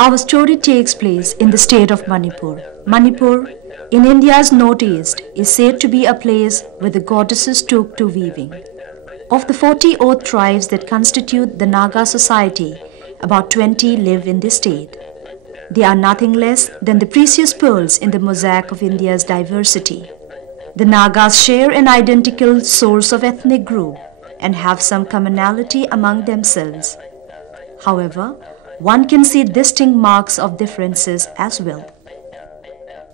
Our story takes place in the state of Manipur. Manipur, in India's northeast, is said to be a place where the goddesses took to weaving. Of the 40-odd tribes that constitute the Naga society, about 20 live in this state. They are nothing less than the precious pearls in the mosaic of India's diversity. The Nagas share an identical source of ethnic group and have some commonality among themselves. However, one can see distinct marks of differences as well.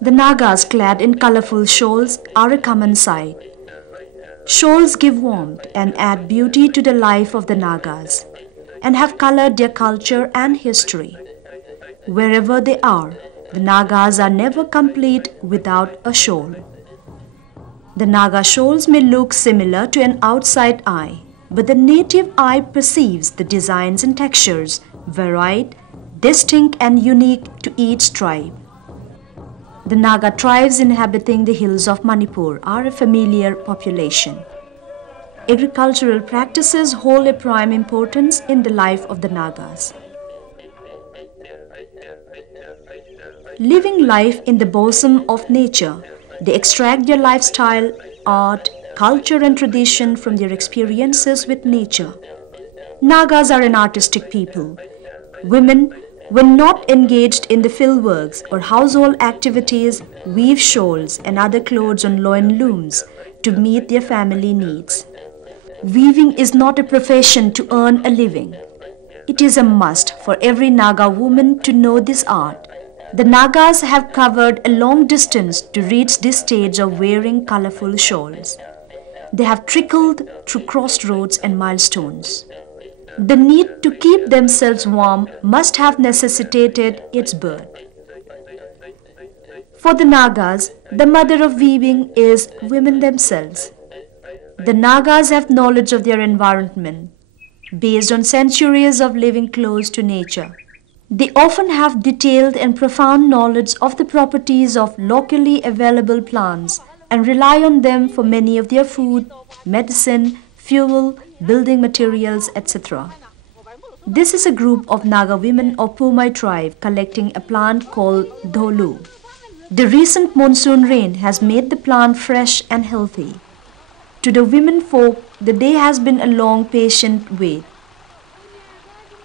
The Nagas clad in colorful shawls are a common sight. Shawls give warmth and add beauty to the life of the Nagas and have colored their culture and history. Wherever they are, the Nagas are never complete without a shawl. The Naga shawls may look similar to an outside eye, but the native eye perceives the designs and textures, varied, distinct and unique to each tribe. The Naga tribes inhabiting the hills of Manipur are a familiar population. Agricultural practices hold a prime importance in the life of the Nagas. Living life in the bosom of nature, they extract their lifestyle, art, culture and tradition from their experiences with nature. Nagas are an artistic people. Women, when not engaged in the fieldworks or household activities, weave shawls and other clothes on loin looms to meet their family needs. Weaving is not a profession to earn a living. It is a must for every Naga woman to know this art. The Nagas have covered a long distance to reach this stage of wearing colorful shawls. They have trickled through crossroads and milestones. The need to keep themselves warm must have necessitated its birth. For the Nagas, the mother of weaving is women themselves. The Nagas have knowledge of their environment, based on centuries of living close to nature. They often have detailed and profound knowledge of the properties of locally available plants and rely on them for many of their food, medicine, fuel, building materials, etc. This is a group of Naga women of Pumai tribe collecting a plant called dholu. The recent monsoon rain has made the plant fresh and healthy. To the women folk, the day has been a long, patient wait.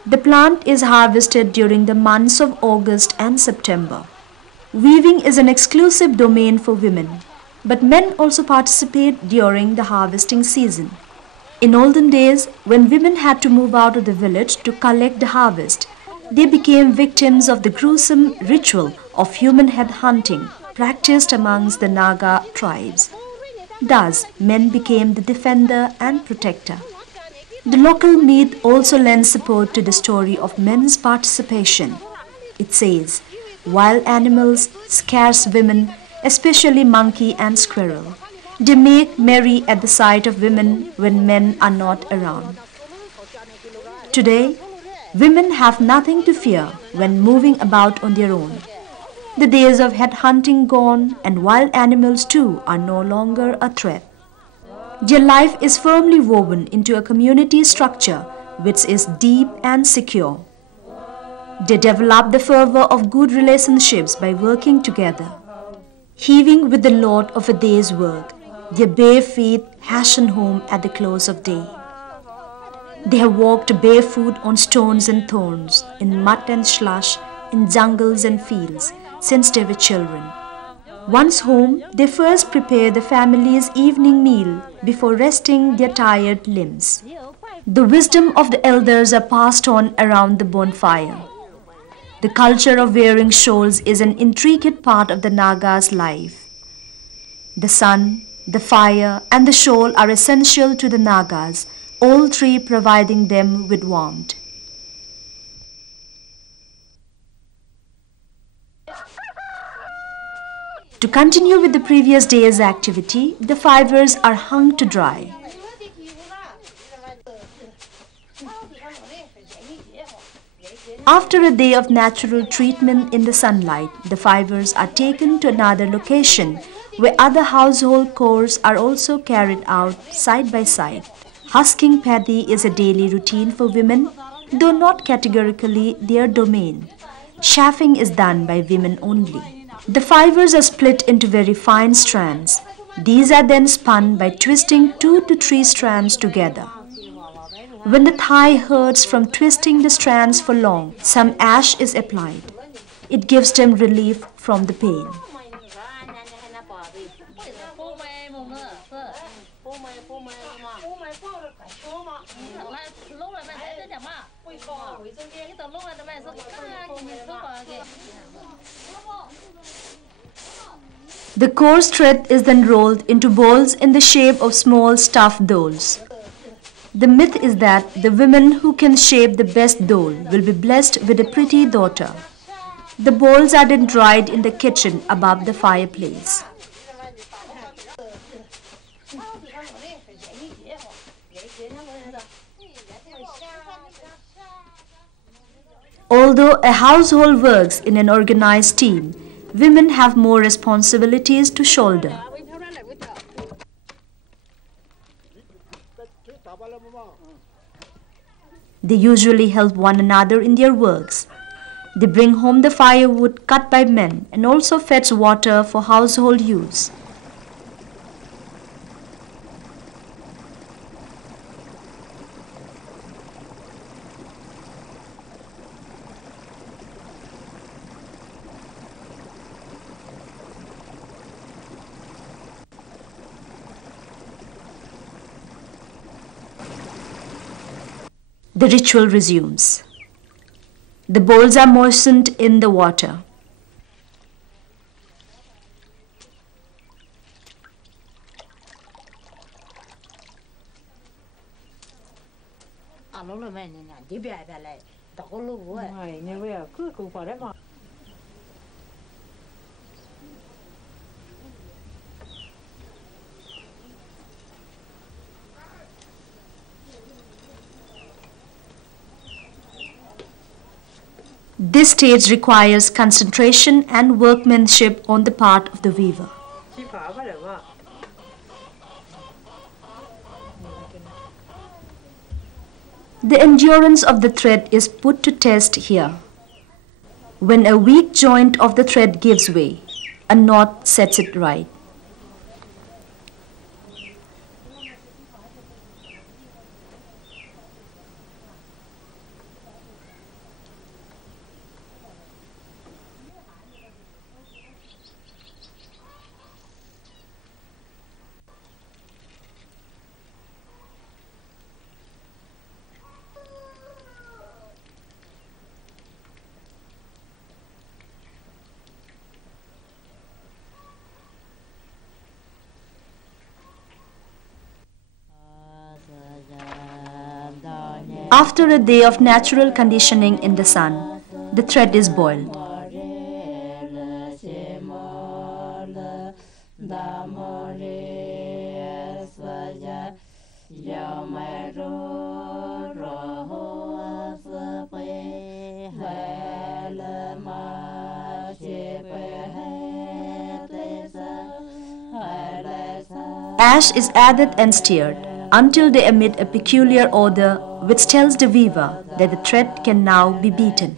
The plant is harvested during the months of August and September. Weaving is an exclusive domain for women, but men also participate during the harvesting season. In olden days, when women had to move out of the village to collect the harvest, they became victims of the gruesome ritual of human head hunting practiced amongst the Naga tribes. Thus, men became the defender and protector. The local myth also lends support to the story of men's participation. It says, wild animals, scarce women, especially monkey and squirrel. They make merry at the sight of women when men are not around. Today, women have nothing to fear when moving about on their own. The days of head hunting gone and wild animals too are no longer a threat. Their life is firmly woven into a community structure which is deep and secure. They develop the fervor of good relationships by working together. Heaving with the load of a day's work, their bare feet hasten home at the close of day. They have walked barefoot on stones and thorns, in mud and slush, in jungles and fields, since they were children. Once home, they first prepare the family's evening meal before resting their tired limbs. The wisdom of the elders are passed on around the bonfire. The culture of wearing shawls is an intricate part of the Naga's life. The sun, the fire, and the shawl are essential to the Nagas, all three providing them with warmth. To continue with the previous day's activity, the fibers are hung to dry. After a day of natural treatment in the sunlight, the fibers are taken to another location where other household chores are also carried out side by side. Husking paddy is a daily routine for women. though not categorically their domain. Chaffing is done by women only. The fibers are split into very fine strands. These are then spun by twisting 2 to 3 strands together. When the thigh hurts from twisting the strands for long, some ash is applied. It gives them relief from the pain. The coarse thread is then rolled into balls in the shape of small stuffed dolls. The myth is that the women who can shape the best doll will be blessed with a pretty daughter. The balls are then dried in the kitchen above the fireplace. Although a household works in an organized team, women have more responsibilities to shoulder. They usually help one another in their works. They bring home the firewood cut by men and also fetch water for household use. The ritual resumes. The bowls are moistened in the water. This stage requires concentration and workmanship on the part of the weaver. The endurance of the thread is put to test here. When a weak joint of the thread gives way, a knot sets it right. After a day of natural conditioning in the sun, the thread is boiled. Ash is added and stirred until they emit a peculiar odor which tells the weaver that the thread can now be beaten.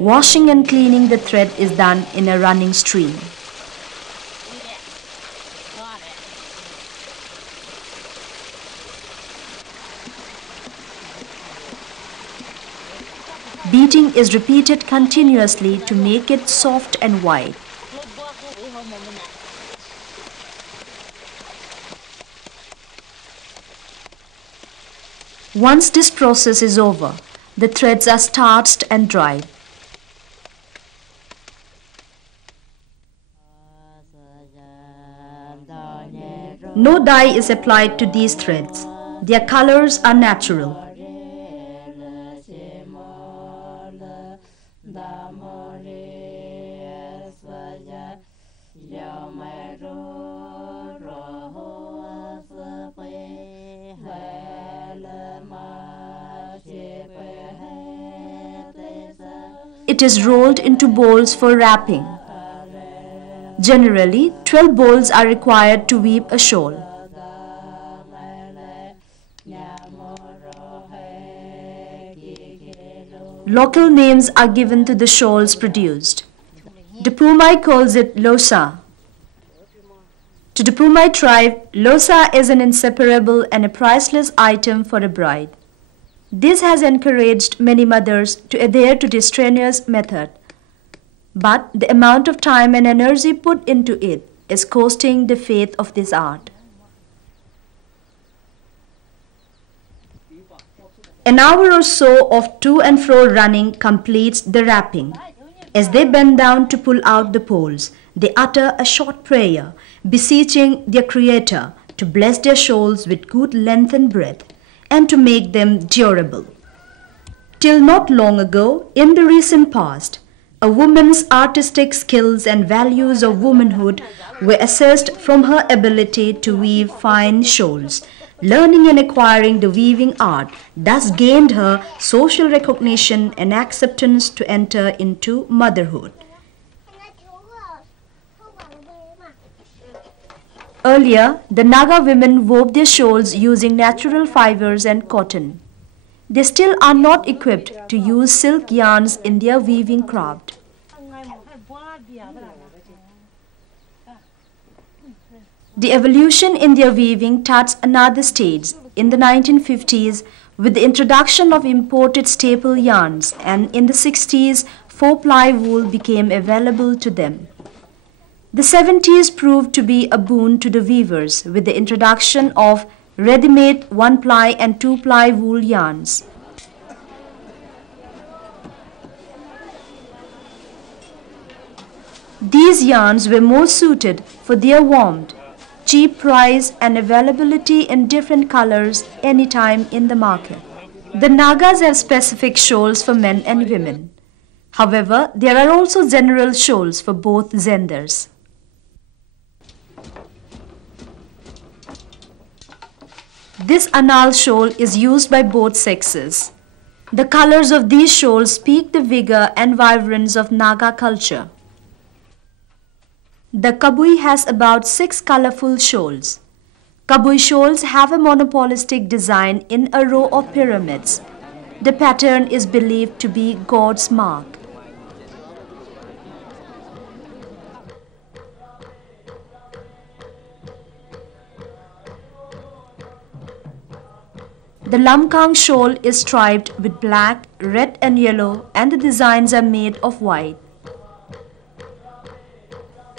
Washing and cleaning the thread is done in a running stream. Beating is repeated continuously to make it soft and white. Once this process is over, the threads are starched and dried. No dye is applied to these threads. Their colors are natural. It is rolled into bowls for wrapping. Generally, 12 bowls are required to weave a shawl. Local names are given to the shawls produced. The Pumai calls it losa. To the Pumai tribe, losa is an inseparable and a priceless item for a bride. This has encouraged many mothers to adhere to this strenuous method. But the amount of time and energy put into it is costing the faith of this art. An hour or so of to and fro running completes the wrapping. As they bend down to pull out the poles, they utter a short prayer, beseeching their Creator to bless their shawls with good length and breadth, and to make them durable. Till not long ago, in the recent past, a woman's artistic skills and values of womanhood were assessed from her ability to weave fine shawls. Learning and acquiring the weaving art thus gained her social recognition and acceptance to enter into motherhood. Earlier, the Naga women wove their shawls using natural fibers and cotton. They still are not equipped to use silk yarns in their weaving craft. The evolution in their weaving touched another stage in the 1950s with the introduction of imported staple yarns, and in the 60s, 4-ply wool became available to them. The 70s proved to be a boon to the weavers with the introduction of ready-made 1-ply and 2-ply wool yarns. These yarns were more suited for their warmth, cheap price and availability in different colors anytime in the market. The Nagas have specific shawls for men and women. However, there are also general shawls for both genders. This anal shawl is used by both sexes. The colors of these shawls speak the vigor and vibrance of Naga culture. The Kabui has about 6 colorful shawls. Kabui shawls have a monopolistic design in a row of pyramids. The pattern is believed to be God's mark. The Lamkang shawl is striped with black, red and yellow, and the designs are made of white.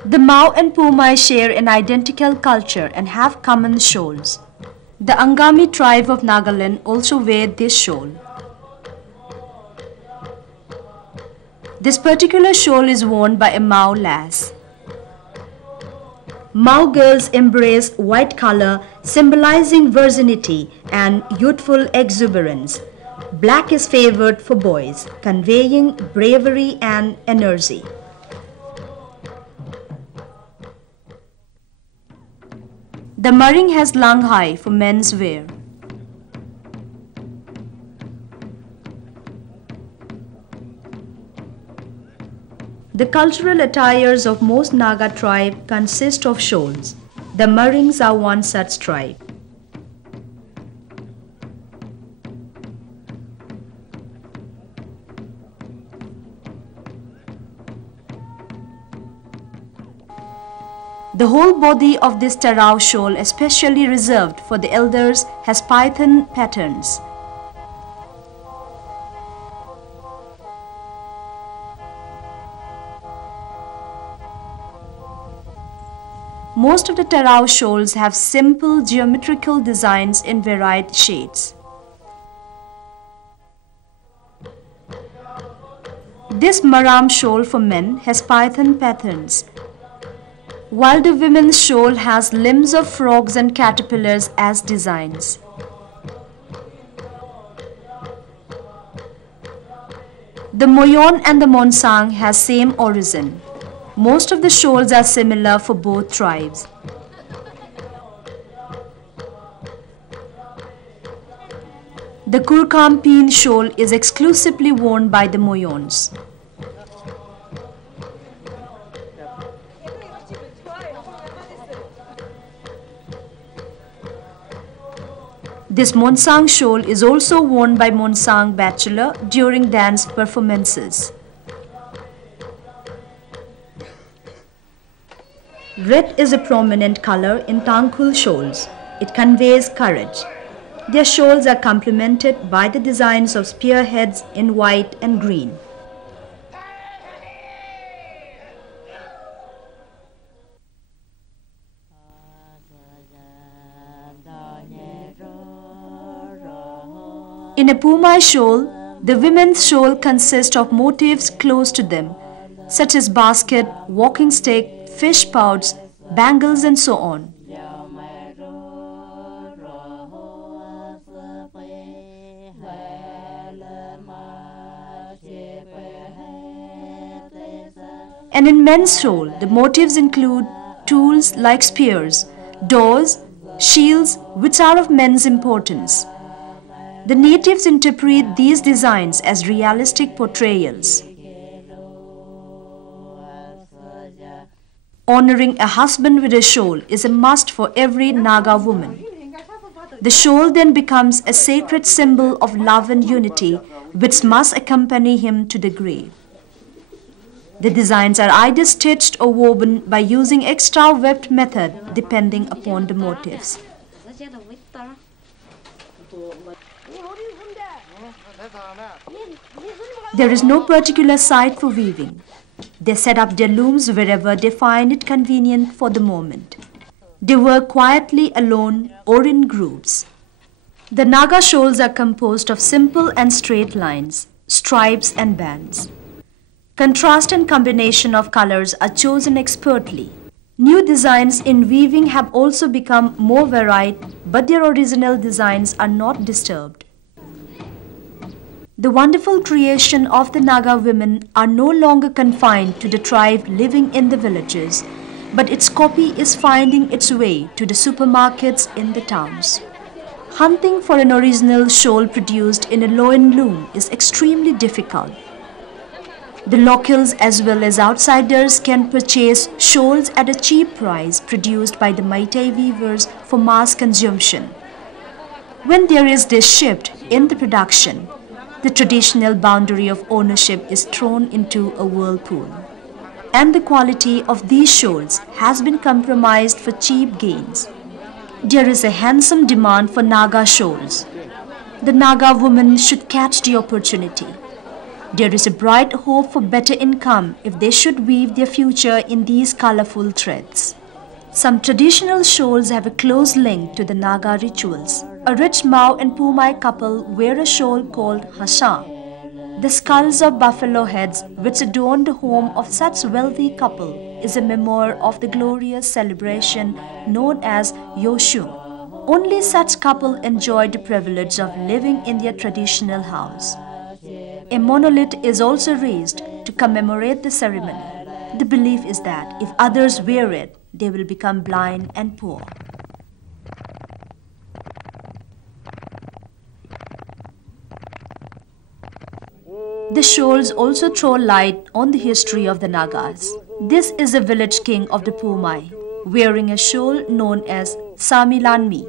The Mau and Pumai share an identical culture and have common shawls. The Angami tribe of Nagaland also wear this shawl. This particular shawl is worn by a Mau lass. Mau girls embrace white color, symbolizing virginity and youthful exuberance. Black is favored for boys, conveying bravery and energy. The Maring has langhai for men's wear. The cultural attires of most Naga tribe consist of shawls. The Marings are one such tribe. The whole body of this Tarao shawl, especially reserved for the elders, has python patterns. Most of the Tarao shawls have simple geometrical designs in varied shades. This Maram shawl for men has python patterns, while the women's shawl has limbs of frogs and caterpillars as designs. The Moyon and the Monsang has same origin. Most of the shawls are similar for both tribes. The Kurkampin shawl is exclusively worn by the Moyons. This Monsang shawl is also worn by Monsang bachelor during dance performances. Red is a prominent color in Tangkhul shawls. It conveys courage. Their shawls are complemented by the designs of spearheads in white and green. In a Pumai shawl, the women's shawl consists of motifs close to them, such as basket, walking stick, fish pouch, bangles and so on. And in men's shawl, the motifs include tools like spears, doors, shields, which are of men's importance. The natives interpret these designs as realistic portrayals. Honoring a husband with a shawl is a must for every Naga woman. The shawl then becomes a sacred symbol of love and unity, which must accompany him to the grave. The designs are either stitched or woven by using extra webbed method depending upon the motifs. There is no particular site for weaving. They set up their looms wherever they find it convenient for the moment. They work quietly alone or in groups. The Naga shawls are composed of simple and straight lines, stripes and bands. Contrast and combination of colors are chosen expertly. New designs in weaving have also become more varied, but their original designs are not disturbed. The wonderful creation of the Naga women are no longer confined to the tribe living in the villages, but its copy is finding its way to the supermarkets in the towns. Hunting for an original shawl produced in a loin loom is extremely difficult. The locals as well as outsiders can purchase shawls at a cheap price produced by the Meitei weavers for mass consumption. When there is this shift in the production, the traditional boundary of ownership is thrown into a whirlpool, and the quality of these shawls has been compromised for cheap gains. There is a handsome demand for Naga shawls. The Naga women should catch the opportunity. There is a bright hope for better income if they should weave their future in these colorful threads. Some traditional shawls have a close link to the Naga rituals. A rich Mao and Pumai couple wear a shawl called Hasha. The skulls of buffalo heads which adorn the home of such wealthy couple is a memoir of the glorious celebration known as Yoshu. Only such couple enjoy the privilege of living in their traditional house. A monolith is also raised to commemorate the ceremony. The belief is that if others wear it, they will become blind and poor. The shawls also throw light on the history of the Nagas. This is a village king of the Pumai, wearing a shawl known as Samilanmi.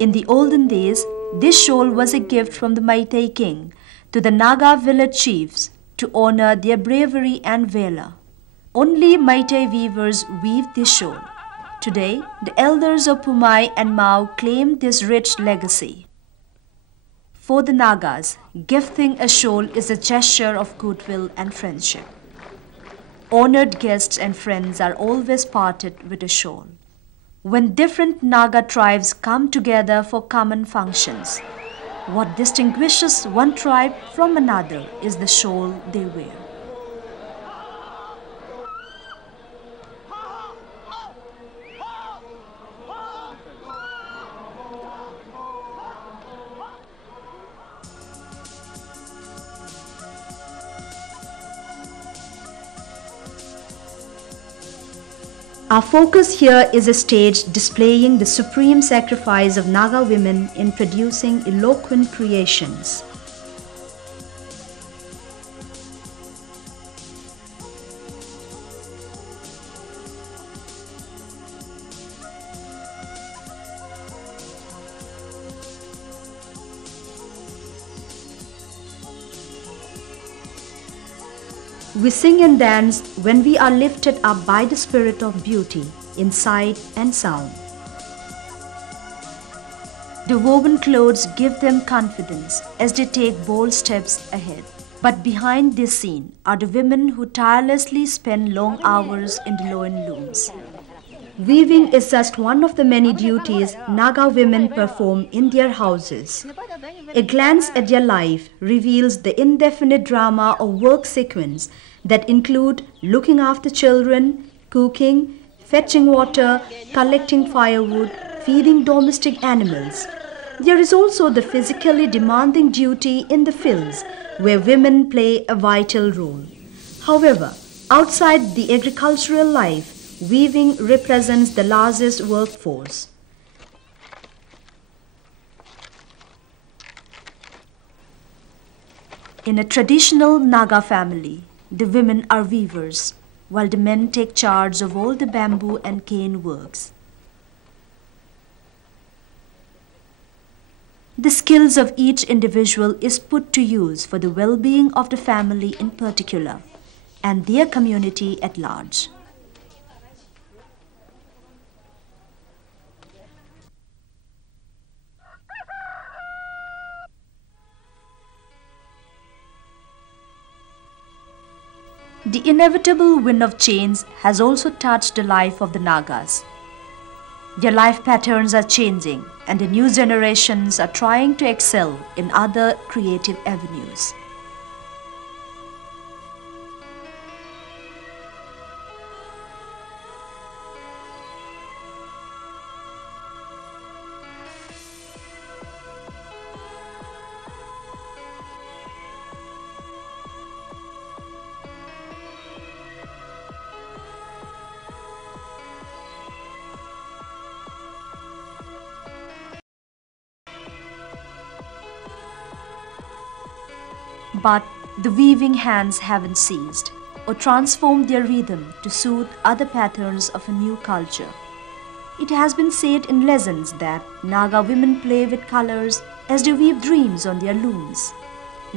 In the olden days, this shawl was a gift from the Meitei king to the Naga village chiefs to honor their bravery and valor. Only Meitei weavers weave this shawl. Today, the elders of Pumai and Mao claim this rich legacy. For the Nagas, gifting a shawl is a gesture of goodwill and friendship. Honored guests and friends are always parted with a shawl. When different Naga tribes come together for common functions, what distinguishes one tribe from another is the shawl they wear. Our focus here is a stage displaying the supreme sacrifice of Naga women in producing eloquent creations. We sing and dance when we are lifted up by the spirit of beauty in sight and sound. The woven clothes give them confidence as they take bold steps ahead. But behind this scene are the women who tirelessly spend long hours in the loin looms. Weaving is just one of the many duties Naga women perform in their houses. A glance at their life reveals the indefinite drama of work sequence that include looking after children, cooking, fetching water, collecting firewood, feeding domestic animals. There is also the physically demanding duty in the fields where women play a vital role. However, outside the agricultural life, weaving represents the largest workforce. In a traditional Naga family, the women are weavers, while the men take charge of all the bamboo and cane works. The skills of each individual is put to use for the well-being of the family in particular, and their community at large. The inevitable wind of change has also touched the life of the Nagas. Their life patterns are changing, and the new generations are trying to excel in other creative avenues. But the weaving hands haven't ceased or transformed their rhythm to suit other patterns of a new culture. It has been said in legends that Naga women play with colors as they weave dreams on their looms.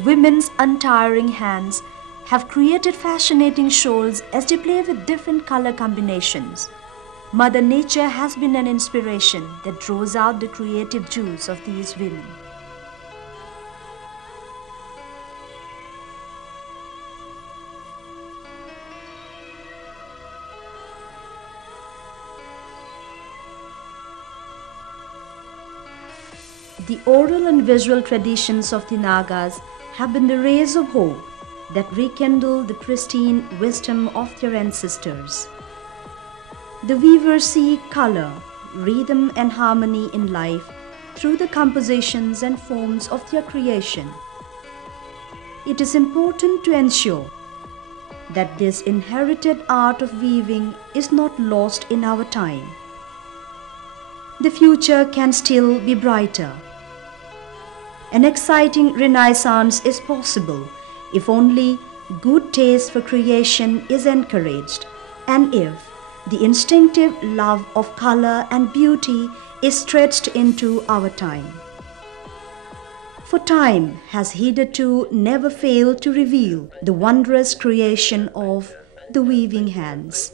Women's untiring hands have created fascinating shawls as they play with different color combinations. Mother Nature has been an inspiration that draws out the creative juice of these women. The oral and visual traditions of the Nagas have been the rays of hope that rekindle the pristine wisdom of their ancestors. The weavers see color, rhythm and harmony in life through the compositions and forms of their creation. It is important to ensure that this inherited art of weaving is not lost in our time. The future can still be brighter. An exciting renaissance is possible if only good taste for creation is encouraged, and if the instinctive love of color and beauty is stretched into our time. For time has hitherto never failed to reveal the wondrous creation of the weaving hands.